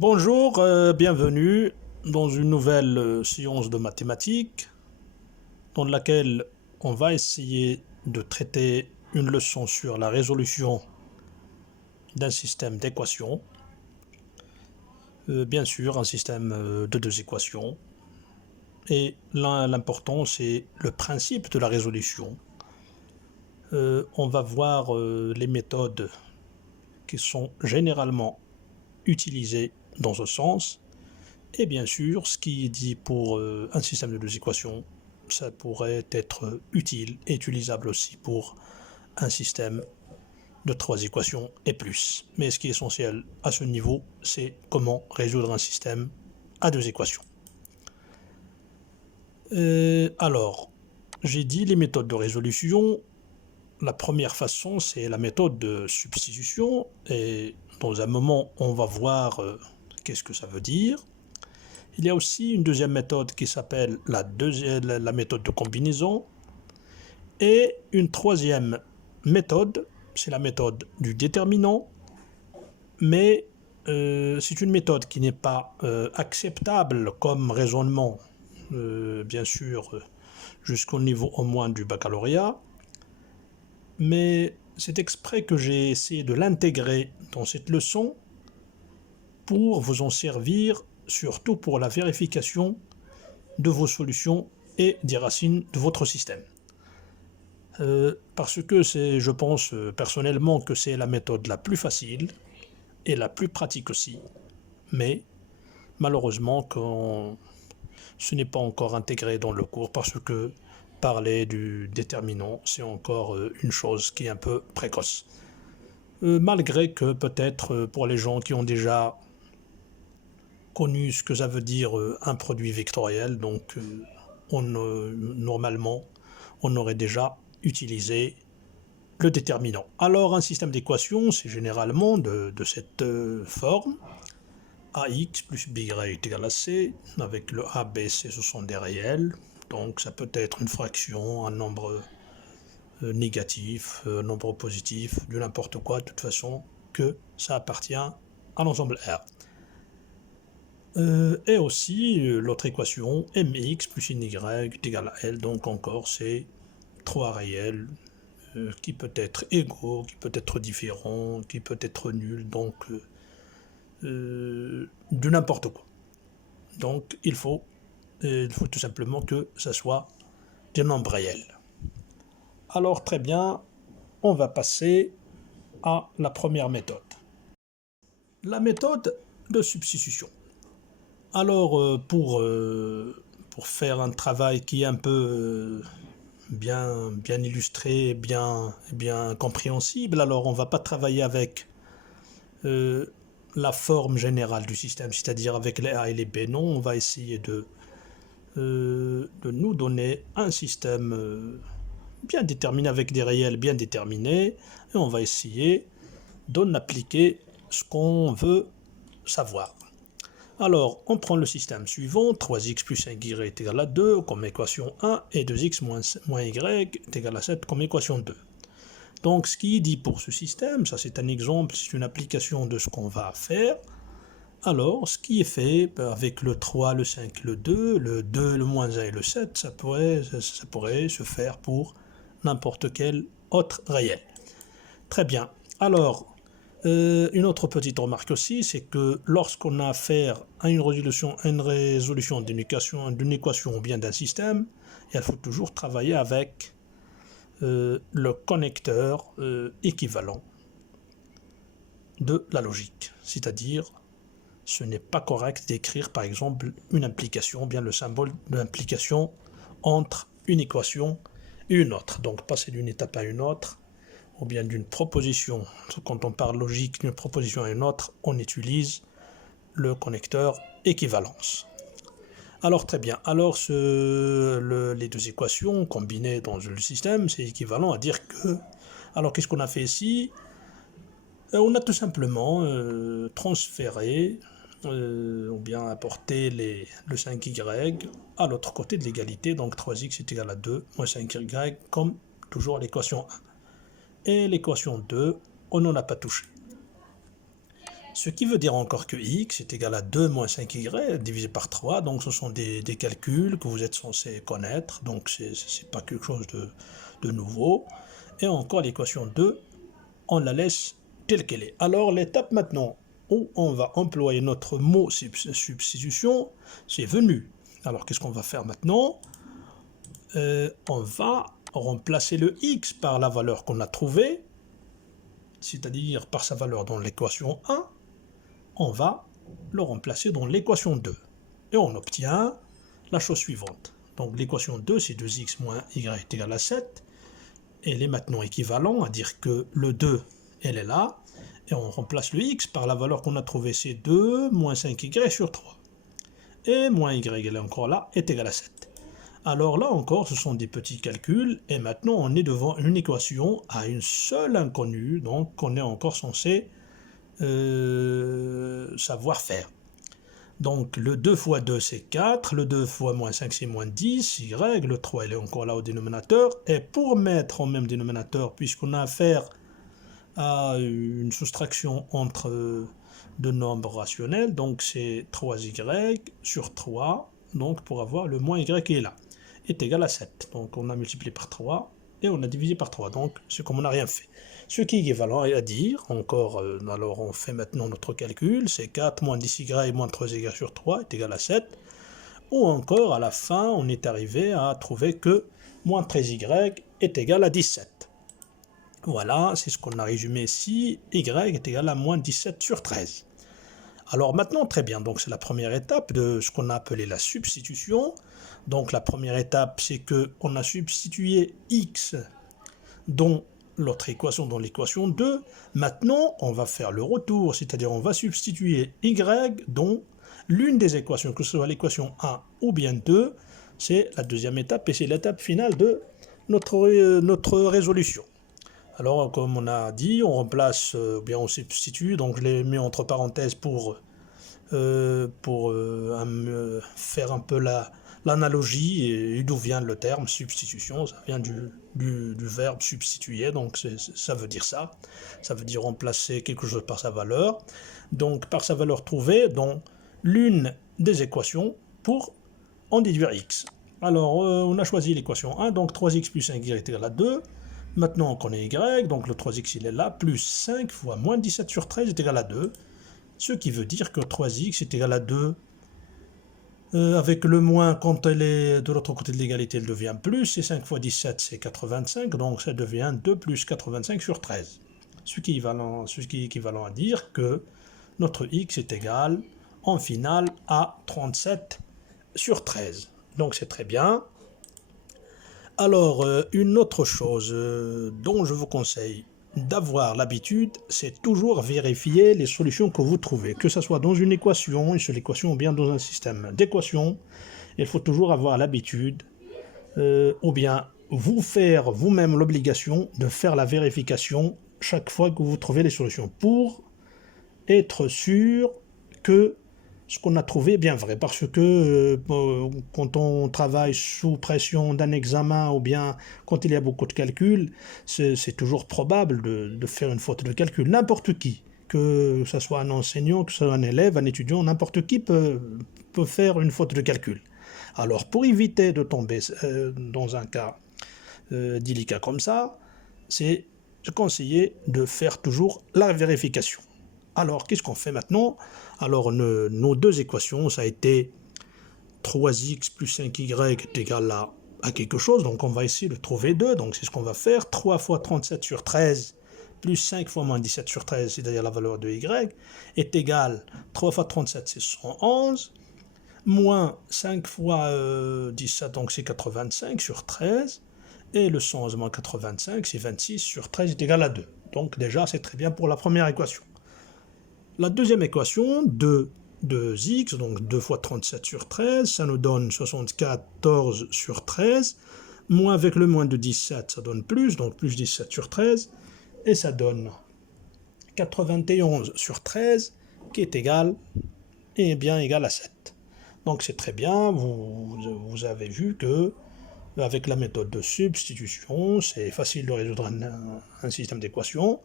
Bonjour, bienvenue dans une nouvelle séance de mathématiques dans laquelle on va essayer de traiter une leçon sur la résolution d'un système d'équations. Bien sûr, un système de deux équations. Et là, l'important, c'est le principe de la résolution. On va voir les méthodes qui sont généralement utilisées dans ce sens. Et bien sûr, ce qui est dit pour un système de deux équations, ça pourrait être utile et utilisable aussi pour un système de trois équations et plus. Mais ce qui est essentiel à ce niveau, c'est comment résoudre un système à deux équations. Alors, j'ai dit les méthodes de résolution. La première façon, c'est la méthode de substitution. Et dans un moment, on va voir qu'est-ce que ça veut dire. Il y a aussi une deuxième méthode qui s'appelle la méthode de combinaison. Et une troisième méthode, c'est la méthode du déterminant. Mais c'est une méthode qui n'est pas acceptable comme raisonnement, bien sûr, jusqu'au niveau au moins du baccalauréat. Mais c'est exprès que j'ai essayé de l'intégrer dans cette leçon pour vous en servir, surtout pour la vérification de vos solutions et des racines de votre système. Parce que je pense personnellement que c'est la méthode la plus facile et la plus pratique aussi. Mais malheureusement, ce n'est pas encore intégré dans le cours parce que parler du déterminant, c'est encore une chose qui est un peu précoce. Malgré que peut-être pour les gens qui ont déjà connu ce que ça veut dire un produit vectoriel, donc normalement, on aurait déjà utilisé le déterminant. Alors un système d'équations, c'est généralement de cette forme. AX plus BY est égal à C, avec le A, B, C, ce sont des réels. Donc ça peut être une fraction, un nombre négatif, un nombre positif, de n'importe quoi, de toute façon, que ça appartient à l'ensemble R. Et aussi l'autre équation, mx plus ny est égal à L, donc encore c'est trois réels qui peut être égaux, qui peut être différent, qui peut être nul, donc de n'importe quoi. Donc il faut tout simplement que ça soit des nombres réels. Alors très bien, on va passer à la première méthode. La méthode de substitution. Alors pour faire un travail qui est un peu bien illustré, bien compréhensible, alors on ne va pas travailler avec la forme générale du système, c'est-à-dire avec les A et les B. Non, on va essayer de nous donner un système bien déterminé avec des réels bien déterminés et on va essayer d'en appliquer ce qu'on veut savoir. Alors, on prend le système suivant, 3x plus 5y est égal à 2 comme équation 1 et 2x moins y est égal à 7 comme équation 2. Donc, ce qui est dit pour ce système, ça c'est un exemple, c'est une application de ce qu'on va faire. Alors, ce qui est fait avec le 3, le 5, le 2, le moins 1 et le 7, ça pourrait se faire pour n'importe quel autre réel. Très bien. Alors, une autre petite remarque aussi, c'est que lorsqu'on a affaire à une résolution d'une équation ou bien d'un système, il faut toujours travailler avec le connecteur équivalent de la logique. C'est-à-dire, ce n'est pas correct d'écrire par exemple une implication, ou bien le symbole de l'implication entre une équation et une autre. Donc passer d'une étape à une autre, ou bien d'une proposition, quand on parle logique d'une proposition à une autre, on utilise le connecteur équivalence. Alors très bien, alors les deux équations combinées dans le système, c'est équivalent à dire que... Alors qu'est-ce qu'on a fait ici? On a tout simplement transféré ou bien apporté le 5y à l'autre côté de l'égalité, donc 3x est égal à 2 moins 5y, comme toujours l'équation 1. Et l'équation 2, on n'en a pas touché. Ce qui veut dire encore que x est égal à 2 moins 5y divisé par 3. Donc ce sont des calculs que vous êtes censé connaître. Donc c'est pas quelque chose de nouveau. Et encore l'équation 2, on la laisse telle qu'elle est. Alors l'étape maintenant où on va employer notre mot substitution, c'est venu. Alors qu'est-ce qu'on va faire maintenant? On va remplacer le x par la valeur qu'on a trouvée, c'est-à-dire par sa valeur dans l'équation 1, on va le remplacer dans l'équation 2. Et on obtient la chose suivante. Donc l'équation 2, c'est 2x moins y est égal à 7. Elle est maintenant équivalent à dire que le 2, elle est là. Et on remplace le x par la valeur qu'on a trouvée, c'est 2 moins 5y sur 3. Et moins y, elle est encore là, est égal à 7. Alors là encore, ce sont des petits calculs. Et maintenant, on est devant une équation à une seule inconnue. Donc on est encore censé savoir faire. Donc le 2 fois 2 c'est 4, le 2 fois moins 5 c'est moins 10, y, le 3 il est encore là au dénominateur, et pour mettre au même dénominateur, puisqu'on a affaire à une soustraction entre deux nombres rationnels, donc c'est 3y sur 3, donc pour avoir le moins y qui est là, est égal à 7. Donc on a multiplié par 3 et on a divisé par 3, donc c'est comme on n'a rien fait. Ce qui est équivalent à dire, encore, alors on fait maintenant notre calcul, c'est 4 moins 10y moins 3y sur 3 est égal à 7, ou encore à la fin on est arrivé à trouver que moins 13y est égal à 17. Voilà, c'est ce qu'on a résumé ici, y est égal à moins 17 sur 13. Alors maintenant, très bien, donc c'est la première étape de ce qu'on a appelé la substitution. Donc la première étape, c'est qu'on a substitué x dans l'autre équation, dans l'équation 2. Maintenant, on va faire le retour, c'est-à-dire on va substituer y dans l'une des équations, que ce soit l'équation 1 ou bien 2. C'est la deuxième étape et c'est l'étape finale de notre résolution. Alors, comme on a dit, on remplace, bien on substitue, donc je les mets entre parenthèses pour faire un peu l'analogie et d'où vient le terme substitution. Ça vient du verbe substituer, donc ça veut dire ça. Ça veut dire remplacer quelque chose par sa valeur. Donc, par sa valeur trouvée dans l'une des équations pour en déduire x. Alors, on a choisi l'équation 1, donc 3x plus 5y est égal à 2. Maintenant, on connaît y, donc le 3x il est là, plus 5 fois moins 17 sur 13 est égal à 2. Ce qui veut dire que 3x est égal à 2. Avec le moins, quand elle est de l'autre côté de l'égalité, elle devient plus. Et 5 fois 17, c'est 85. Donc ça devient 2 plus 85 sur 13. Ce qui est équivalent à dire que notre x est égal, en finale, à 37 sur 13. Donc c'est très bien. Alors, une autre chose dont je vous conseille d'avoir l'habitude, c'est toujours vérifier les solutions que vous trouvez, que ce soit dans une équation, une seule équation, ou bien dans un système d'équations. Il faut toujours avoir l'habitude, ou bien vous faire vous-même l'obligation de faire la vérification chaque fois que vous trouvez les solutions, pour être sûr que ce qu'on a trouvé est bien vrai, parce que quand on travaille sous pression d'un examen ou bien quand il y a beaucoup de calculs, c'est toujours probable de faire une faute de calcul. N'importe qui, que ce soit un enseignant, que ce soit un élève, un étudiant, n'importe qui peut faire une faute de calcul. Alors pour éviter de tomber dans un cas délicat comme ça, c'est conseillé de faire toujours la vérification. Alors, qu'est-ce qu'on fait maintenant? Alors, nos deux équations, ça a été 3x plus 5y est égal à quelque chose. Donc, on va essayer de trouver 2. Donc, c'est ce qu'on va faire. 3 fois 37 sur 13 plus 5 fois moins 17 sur 13, c'est-à-dire la valeur de y, est égal, 3 fois 37, c'est 111, moins 5 fois 17, donc c'est 85 sur 13, et le 111 moins 85, c'est 26 sur 13 est égal à 2. Donc, déjà, c'est très bien pour la première équation. La deuxième équation, 2x, donc 2 fois 37 sur 13, ça nous donne 74 sur 13, moins avec le moins de 17, ça donne plus, donc plus 17 sur 13, et ça donne 91 sur 13, qui est égal, et bien égal à 7. Donc c'est très bien, vous avez vu que avec la méthode de substitution, c'est facile de résoudre un système d'équations,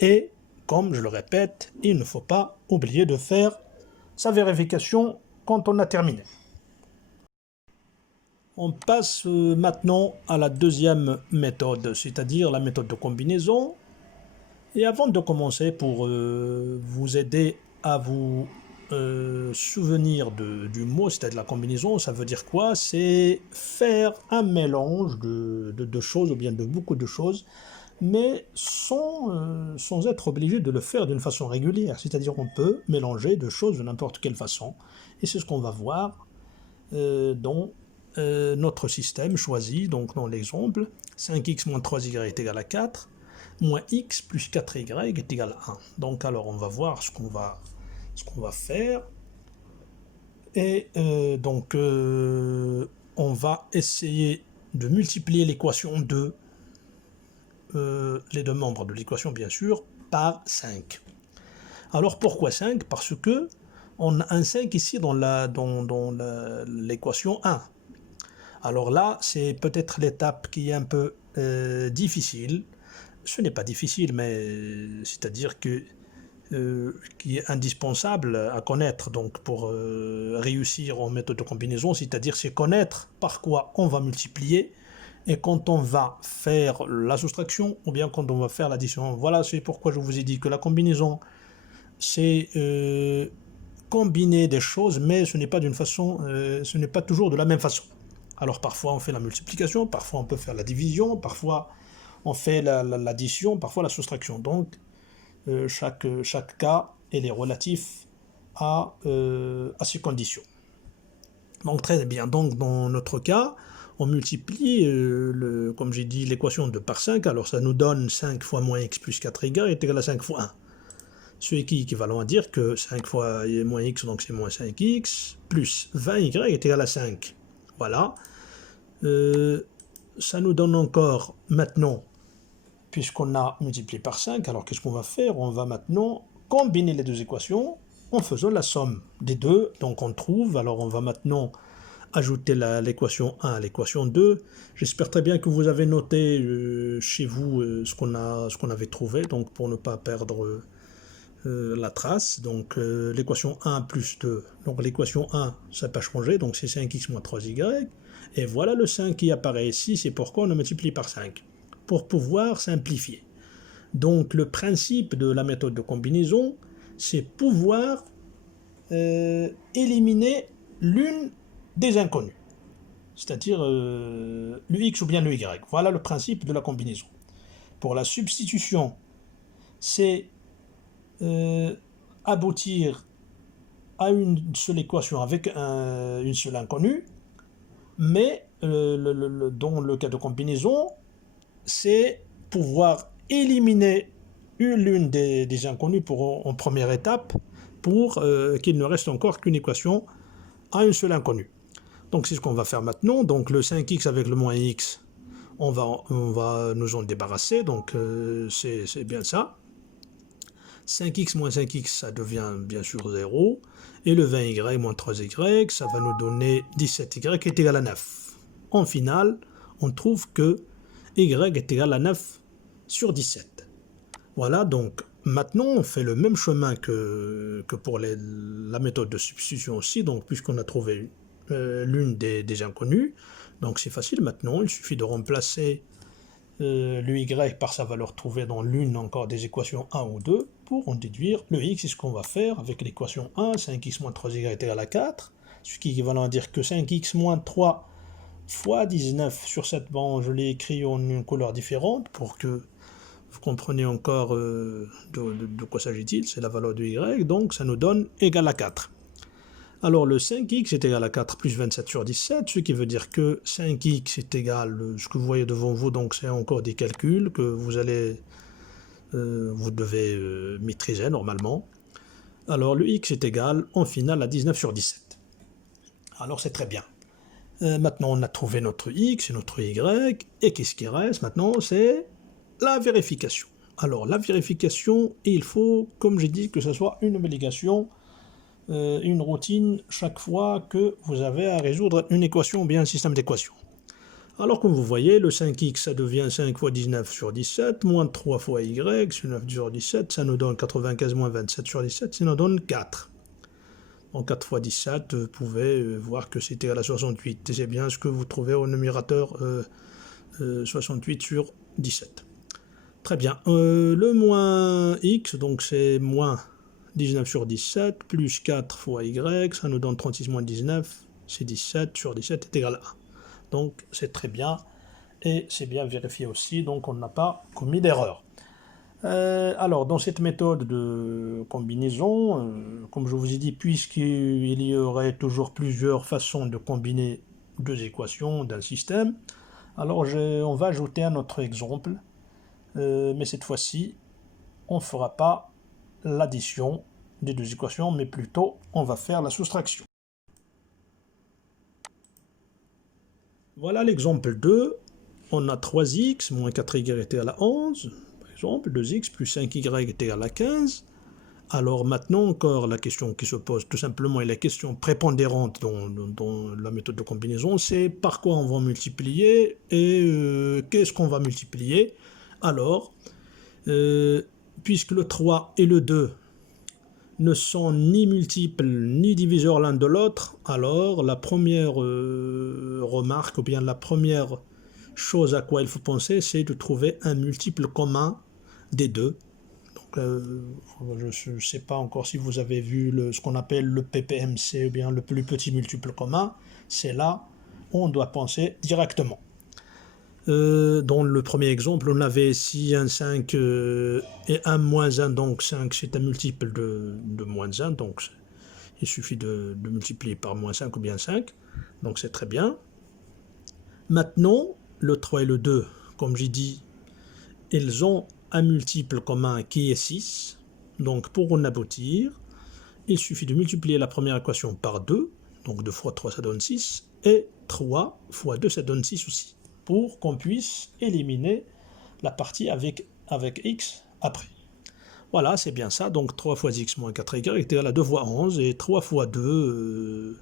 et comme je le répète, il ne faut pas oublier de faire sa vérification quand on a terminé. On passe maintenant à la deuxième méthode, c'est-à-dire la méthode de combinaison. Et avant de commencer, pour vous aider à vous souvenir du mot, c'est-à-dire la combinaison, ça veut dire quoi? C'est faire un mélange de choses, ou bien de beaucoup de choses, mais sans être obligé de le faire d'une façon régulière. C'est-à-dire on peut mélanger deux choses de n'importe quelle façon. Et c'est ce qu'on va voir dans notre système choisi, donc dans l'exemple, 5x moins 3y est égal à 4, moins x plus 4y est égal à 1. Donc alors on va voir ce qu'on va faire. Et donc on va essayer de multiplier l'équation 2, les deux membres de l'équation bien sûr, par 5. Alors pourquoi 5? Parce que on a un 5 ici dans l'équation 1. Alors là, c'est peut-être l'étape qui est un peu difficile. Ce n'est pas difficile, mais c'est-à-dire que qui est indispensable à connaître donc pour réussir en méthode de combinaison, c'est-à-dire c'est connaître par quoi on va multiplier et quand on va faire la soustraction ou bien quand on va faire l'addition. Voilà, c'est pourquoi je vous ai dit que la combinaison, c'est combiner des choses, mais ce n'est pas d'une façon, ce n'est pas toujours de la même façon. Alors parfois on fait la multiplication, parfois on peut faire la division, parfois on fait l'addition, parfois la soustraction. Donc chaque cas est relatif à ces conditions. Donc très bien, donc dans notre cas, on multiplie, comme j'ai dit, l'équation 2 par 5, alors ça nous donne 5 fois moins x plus 4y est égal à 5 fois 1. Ce qui est équivalent à dire que 5 fois moins x, donc c'est moins 5x, plus 20y est égal à 5. Voilà. Ça nous donne encore maintenant, puisqu'on a multiplié par 5, alors qu'est-ce qu'on va faire? On va maintenant combiner les deux équations en faisant la somme des deux. Donc on trouve, alors on va maintenant ajouter l'équation 1 à l'équation 2. J'espère très bien que vous avez noté chez vous ce qu'on avait trouvé, donc pour ne pas perdre la trace. Donc l'équation 1 plus 2, donc l'équation 1 ça n'a pas changé, donc c'est 5x moins 3y, et voilà le 5 qui apparaît ici, c'est pourquoi on le multiplie par 5, pour pouvoir simplifier. Donc le principe de la méthode de combinaison, c'est pouvoir éliminer l'une des inconnues, c'est-à-dire le x ou bien le y. Voilà le principe de la combinaison. Pour la substitution, c'est aboutir à une seule équation avec une seule inconnue, mais dans le cas de combinaison, c'est pouvoir éliminer l'une des inconnues en première étape pour qu'il ne reste encore qu'une équation à une seule inconnue. Donc c'est ce qu'on va faire maintenant. Donc le 5x avec le moins x, on va nous en débarrasser, donc c'est bien ça. 5x moins 5x, ça devient bien sûr 0. Et le 20y moins 3y, ça va nous donner 17y qui est égal à 9. En finale, on trouve que y est égal à 9 sur 17. Voilà, donc maintenant on fait le même chemin que pour la méthode de substitution aussi, donc puisqu'on a trouvé l'une des inconnues. Donc c'est facile maintenant, il suffit de remplacer le y par sa valeur trouvée dans l'une encore des équations 1 ou 2 pour en déduire le x. C'est ce qu'on va faire avec l'équation 1, 5x moins 3y est égal à 4, ce qui est équivalent à dire que 5x moins 3 fois 19 sur 7, bon je l'ai écrit en une couleur différente pour que vous compreniez encore de quoi s'agit-il, c'est la valeur de y, donc ça nous donne égal à 4. Alors le 5x est égal à 4 plus 27 sur 17, ce qui veut dire que 5x est égal, ce que vous voyez devant vous, donc c'est encore des calculs que vous devez maîtriser normalement. Alors le x est égal en finale à 19 sur 17. Alors c'est très bien. Maintenant on a trouvé notre x et notre y, et qu'est-ce qui reste maintenant? C'est la vérification. Alors la vérification, il faut, comme j'ai dit, que ce soit une obligation, une routine chaque fois que vous avez à résoudre une équation ou bien un système d'équations. Alors comme vous voyez, le 5x ça devient 5 fois 19 sur 17, moins 3 fois y, sur 9 sur 17, ça nous donne 95 moins 27 sur 17, ça nous donne 4. Donc 4 fois 17, vous pouvez voir que c'est égal à 68. Et c'est bien ce que vous trouvez au numérateur 68 sur 17. Très bien. Le moins x, donc c'est moins 19 sur 17, plus 4 fois y, ça nous donne 36 moins 19, c'est 17 sur 17 est égal à 1. Donc c'est très bien, et c'est bien vérifié aussi, donc on n'a pas commis d'erreur. Alors dans cette méthode de combinaison, comme je vous ai dit, puisqu'il y aurait toujours plusieurs façons de combiner deux équations d'un système, alors on va ajouter un autre exemple, mais cette fois-ci, on ne fera pas l'addition des deux équations, mais plutôt on va faire la soustraction. Voilà l'exemple 2. On a 3x moins 4y est égal à 11. Par exemple, 2x plus 5y est égal à 15. Alors maintenant encore, la question qui se pose tout simplement, et la question prépondérante dans la méthode de combinaison, c'est par quoi on va multiplier et qu'est-ce qu'on va multiplier. Alors, puisque le 3 et le 2 ne sont ni multiples ni diviseurs l'un de l'autre, alors la première remarque, ou bien la première chose à quoi il faut penser, c'est de trouver un multiple commun des deux. Donc, je ne sais pas encore si vous avez vu ce qu'on appelle le PPMC, ou bien le plus petit multiple commun. C'est là où on doit penser directement. Dans le premier exemple, on avait ici un 5 et un moins 1, donc 5 c'est un multiple de moins 1, donc il suffit de multiplier par moins 5 ou bien 5, donc c'est très bien. Maintenant, le 3 et le 2, comme j'ai dit, ils ont un multiple commun qui est 6, donc pour en aboutir, il suffit de multiplier la première équation par 2, donc 2 fois 3 ça donne 6, et 3 fois 2 ça donne 6 aussi, pour qu'on puisse éliminer la partie avec x après. Voilà, c'est bien ça, donc 3 fois x moins 4y est égal à 2 fois 11, et 3 fois 2,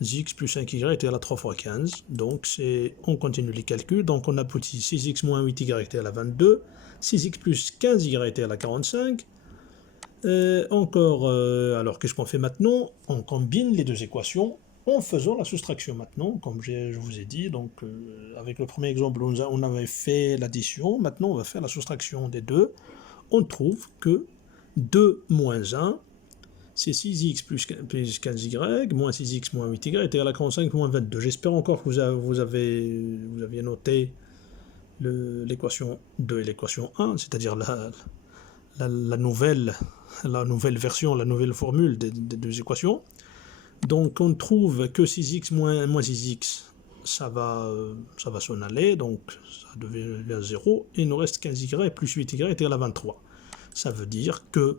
x plus 5y est égal à 3 fois 15, donc on continue les calculs, donc on aboutit 6x moins 8y est égal à 22, 6x plus 15y est égal à 45, alors qu'est-ce qu'on fait maintenant? On combine les deux équations en faisant la soustraction maintenant, comme je vous ai dit. Donc, avec le premier exemple, on avait fait l'addition, maintenant on va faire la soustraction des deux. On trouve que 2 moins 1, c'est 6x plus 15y, moins 6x moins 8y est égal à 45 moins 22. J'espère encore que vous aviez noté l'équation 2 et l'équation 1, c'est-à-dire la nouvelle version, la nouvelle formule des deux équations. Donc on trouve que 6x moins 6x, ça va s'en aller, donc ça devient 0, et il nous reste 15y plus 8y est égal à 23. Ça veut dire que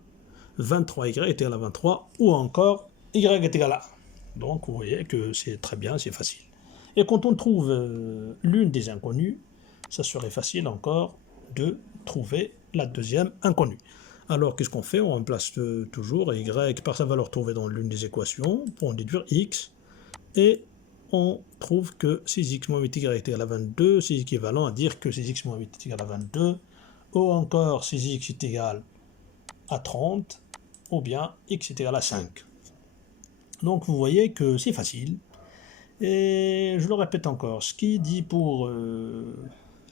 23y est égal à 23, ou encore y est égal à 1. Donc vous voyez que c'est très bien, c'est facile. Et quand on trouve l'une des inconnues, ça serait facile encore de trouver la deuxième inconnue. Alors qu'est-ce qu'on fait? On remplace toujours y par sa valeur trouvée dans l'une des équations pour en déduire x, et on trouve que 6x moins 8y est égal à 22, c'est équivalent à dire que 6x moins 8 est égal à 22, ou encore 6x est égal à 30, ou bien x est égal à 5. Donc vous voyez que c'est facile, et je le répète encore, ce qui dit pour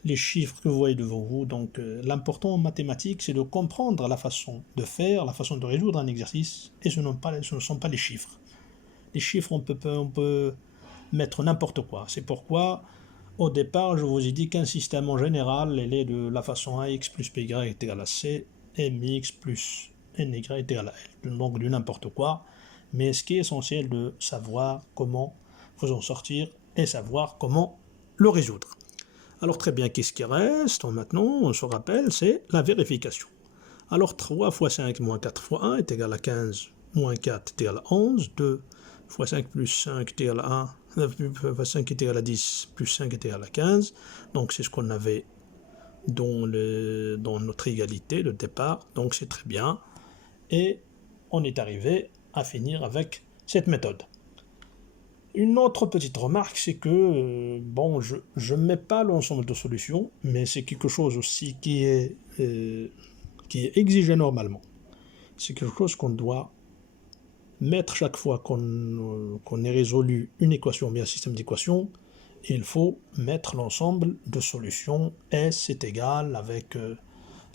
les chiffres que vous voyez devant vous, donc l'important en mathématiques, c'est de comprendre la façon de faire, la façon de résoudre un exercice, et ce ne sont pas les chiffres. Les chiffres, on peut mettre n'importe quoi. C'est pourquoi, au départ, je vous ai dit qu'un système en général, il est de la façon ax plus py est égal à c, mx plus ny est égal à l. Donc du n'importe quoi, mais ce qui est essentiel de savoir comment vous en sortir et savoir comment le résoudre. Alors très bien, qu'est-ce qui reste? Maintenant, on se rappelle, c'est la vérification. Alors 3 fois 5 moins 4 fois 1 est égal à 15, moins 4 est égal à 11, 2 fois 5 plus 5 est égal à 1, 9 5 est égal à 10, plus 5 est égal à 15. Donc c'est ce qu'on avait dans notre égalité de départ, donc c'est très bien. Et on est arrivé à finir avec cette méthode. Une autre petite remarque, c'est que, bon, je ne mets pas l'ensemble de solutions, mais c'est quelque chose aussi qui est exigé normalement. C'est quelque chose qu'on doit mettre chaque fois qu'on ait résolu une équation ou bien un système d'équations. Il faut mettre l'ensemble de solutions. S est égal avec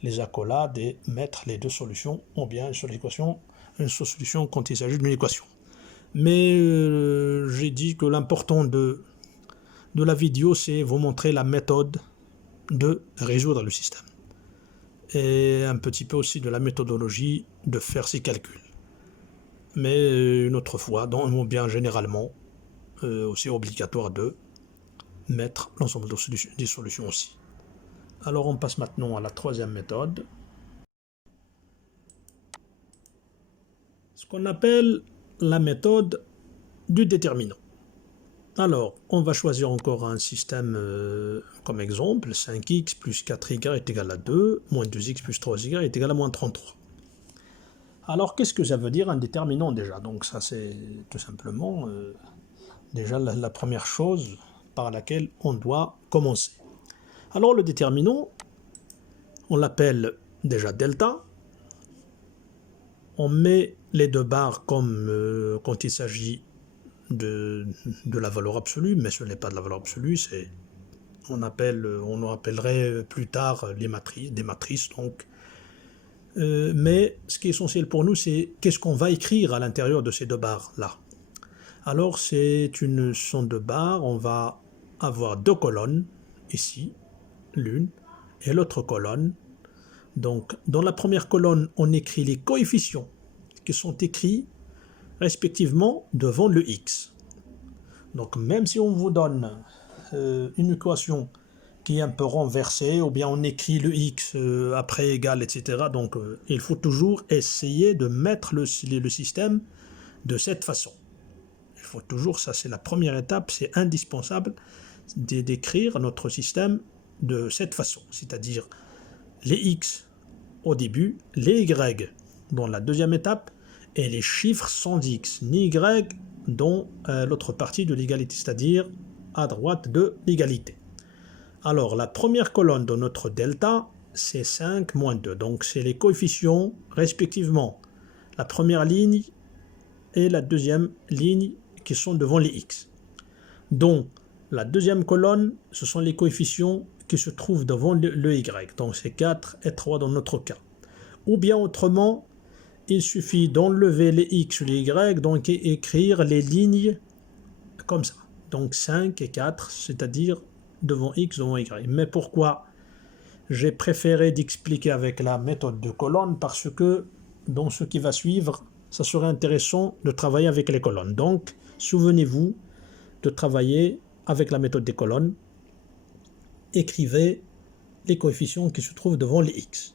les accolades et mettre les deux solutions ou bien une seule solution quand il s'agit d'une équation. Mais j'ai dit que l'important de la vidéo, c'est vous montrer la méthode de résoudre le système. Et un petit peu aussi de la méthodologie de faire ces calculs. Mais une autre fois, ou bien généralement, c'est obligatoire de mettre l'ensemble des solutions aussi. Alors on passe maintenant à la troisième méthode, ce qu'on appelle la méthode du déterminant. Alors, on va choisir encore un système comme exemple, 5x plus 4y est égal à 2, moins 2x plus 3y est égal à moins 33. Alors, qu'est-ce que ça veut dire un déterminant déjà? Donc ça, c'est tout simplement déjà la première chose par laquelle on doit commencer. Alors, le déterminant, on l'appelle déjà delta. On met les deux barres comme quand il s'agit de la valeur absolue, mais ce n'est pas de la valeur absolue, on appellerait plus tard des matrices. Donc. Mais ce qui est essentiel pour nous, c'est qu'est-ce qu'on va écrire à l'intérieur de ces deux barres-là. Alors, sont deux barres, on va avoir deux colonnes, ici, l'une, et l'autre colonne. Donc, dans la première colonne, on écrit les coefficients qui sont écrits respectivement devant le x. Donc, même si on vous donne une équation qui est un peu renversée, ou bien on écrit le x après égal, etc. Donc, il faut toujours essayer de mettre le système de cette façon. Il faut toujours, ça c'est la première étape, c'est indispensable d'écrire notre système de cette façon, c'est-à-dire les x au début, les y dans la deuxième étape, et les chiffres sans x ni y dans l'autre partie de l'égalité, c'est-à-dire à droite de l'égalité. Alors, la première colonne de notre delta, c'est 5 moins 2. Donc, c'est les coefficients respectivement, la première ligne et la deuxième ligne qui sont devant les x. Donc, la deuxième colonne, ce sont les coefficients qui se trouvent devant le y. Donc, c'est 4 et 3 dans notre cas. Ou bien autrement, il suffit d'enlever les x ou les y, donc écrire les lignes comme ça. Donc, 5 et 4, c'est-à-dire devant x, devant y. Mais pourquoi j'ai préféré d'expliquer avec la méthode de colonne? Parce que dans ce qui va suivre, ça serait intéressant de travailler avec les colonnes. Donc, souvenez-vous de travailler avec la méthode des colonnes. Écrivez les coefficients qui se trouvent devant les x.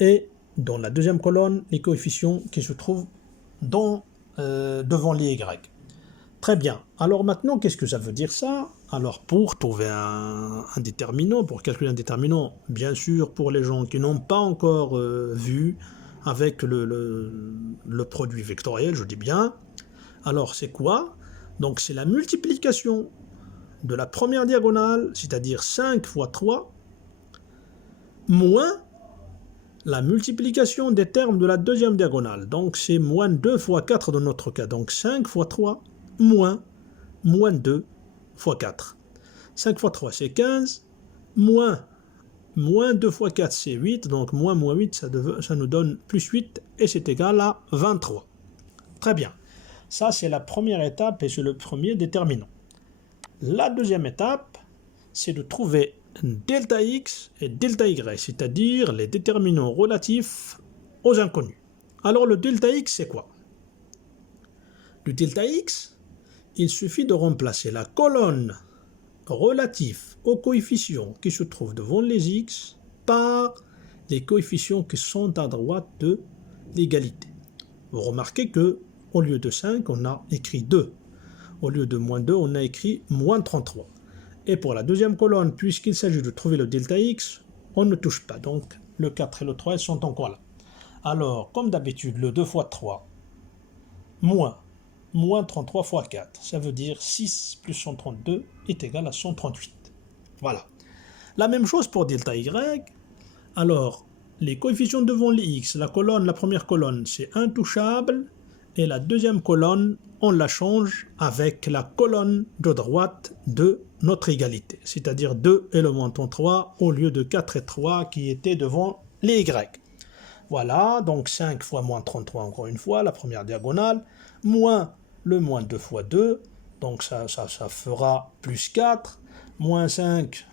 Et dans la deuxième colonne, les coefficients qui se trouvent devant les y. Très bien. Alors maintenant, qu'est-ce que ça veut dire ça? Alors pour trouver un déterminant, pour calculer un déterminant, bien sûr pour les gens qui n'ont pas encore vu avec le produit vectoriel, je dis bien, alors c'est quoi? Donc c'est la multiplication de la première diagonale, c'est-à-dire 5 fois 3, moins la multiplication des termes de la deuxième diagonale. Donc c'est moins 2 fois 4 dans notre cas. Donc 5 fois 3 moins 2 fois 4. 5 fois 3 c'est 15, moins 2 fois 4 c'est 8, donc moins 8 ça nous donne plus 8 et c'est égal à 23. Très bien. Ça c'est la première étape et c'est le premier déterminant. La deuxième étape, c'est de trouver delta x et delta y, c'est-à-dire les déterminants relatifs aux inconnus. Alors le delta x c'est quoi? Le delta x, il suffit de remplacer la colonne relative aux coefficients qui se trouvent devant les x par les coefficients qui sont à droite de l'égalité. Vous remarquez que au lieu de 5, on a écrit 2. Au lieu de moins 2, on a écrit moins 33. Et pour la deuxième colonne, puisqu'il s'agit de trouver le delta x, on ne touche pas. Donc le 4 et le 3 sont encore là. Alors, comme d'habitude, le 2 fois 3 moins moins 33 fois 4. Ça veut dire 6 plus 132 est égal à 138. Voilà. La même chose pour delta y. Alors, les coefficients devant les x, la première colonne, c'est intouchable, et la deuxième colonne, on la change avec la colonne de droite de notre égalité, c'est-à-dire 2 et le moins 33 au lieu de 4 et 3 qui étaient devant les y. Voilà, donc 5 fois moins 33 encore une fois, la première diagonale, moins le moins 2 fois 2, donc ça fera plus 4, moins 5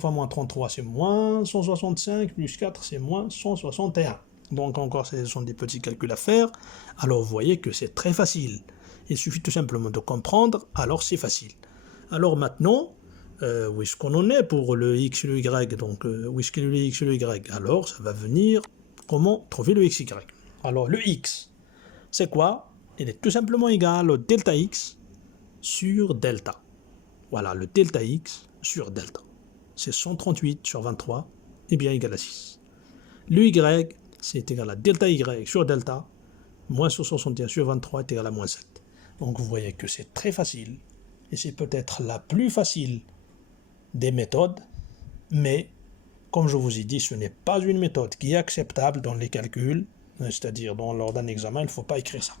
fois moins 33 c'est moins 165, plus 4 c'est moins 161. Donc encore ce sont des petits calculs à faire, alors vous voyez que c'est très facile. Il suffit tout simplement de comprendre, alors c'est facile. Alors maintenant, où est-ce qu'on en est pour le x et le y, donc où est-ce que le x et le y, alors ça va venir, comment trouver le xy. Alors le x, c'est quoi? Il est tout simplement égal au delta x sur delta. Voilà, le delta x sur delta. C'est 138 sur 23, et bien égal à 6. Le y, c'est égal à delta y sur delta, moins 161 sur 23 est égal à moins 7. Donc vous voyez que c'est très facile, et c'est peut-être la plus facile des méthodes, mais comme je vous ai dit, ce n'est pas une méthode qui est acceptable dans les calculs, c'est-à-dire lors d'un examen, il ne faut pas écrire ça.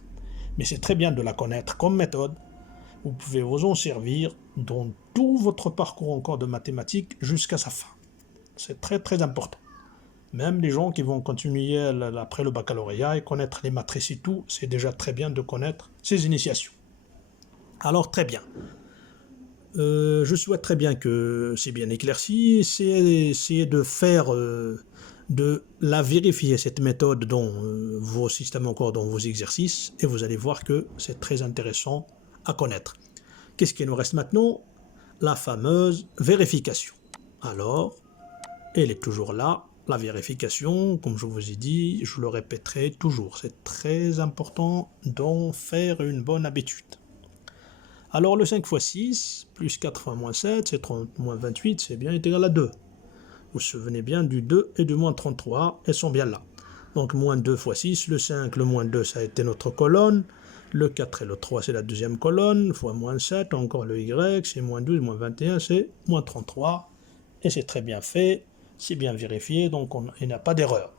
Mais c'est très bien de la connaître comme méthode. Vous pouvez vous en servir dans tout votre parcours encore de mathématiques jusqu'à sa fin. C'est très très important. Même les gens qui vont continuer après le baccalauréat et connaître les matrices et tout, c'est déjà très bien de connaître ces initiations. Alors très bien. Je souhaite très bien que c'est bien éclairci. Essayez de faire, de la vérifier, cette méthode dans vos systèmes encore, dans vos exercices, et vous allez voir que c'est très intéressant à connaître. Qu'est-ce qui nous reste maintenant? La fameuse vérification. Alors, elle est toujours là. La vérification, comme je vous ai dit, je le répéterai toujours. C'est très important d'en faire une bonne habitude. Alors le 5 fois 6, plus 4 fois moins 7, c'est 30 moins 28, c'est bien égal à 2. Vous vous souvenez bien du 2 et du moins 33, elles sont bien là. Donc moins 2 fois 6, le 5, le moins 2, ça a été notre colonne. Le 4 et le 3, c'est la deuxième colonne, fois moins 7, encore le y, c'est moins 12, moins 21, c'est moins 33. Et c'est très bien fait, c'est bien vérifié, donc il n'y a pas d'erreur.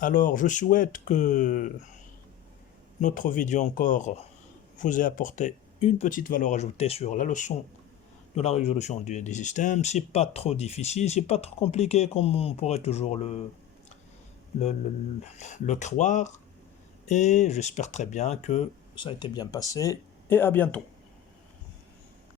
Alors je souhaite que notre vidéo encore vous ait apporté une petite valeur ajoutée sur la leçon de la résolution des systèmes. C'est pas trop difficile, c'est pas trop compliqué comme on pourrait toujours le croire. Et j'espère très bien que ça a été bien passé. Et à bientôt.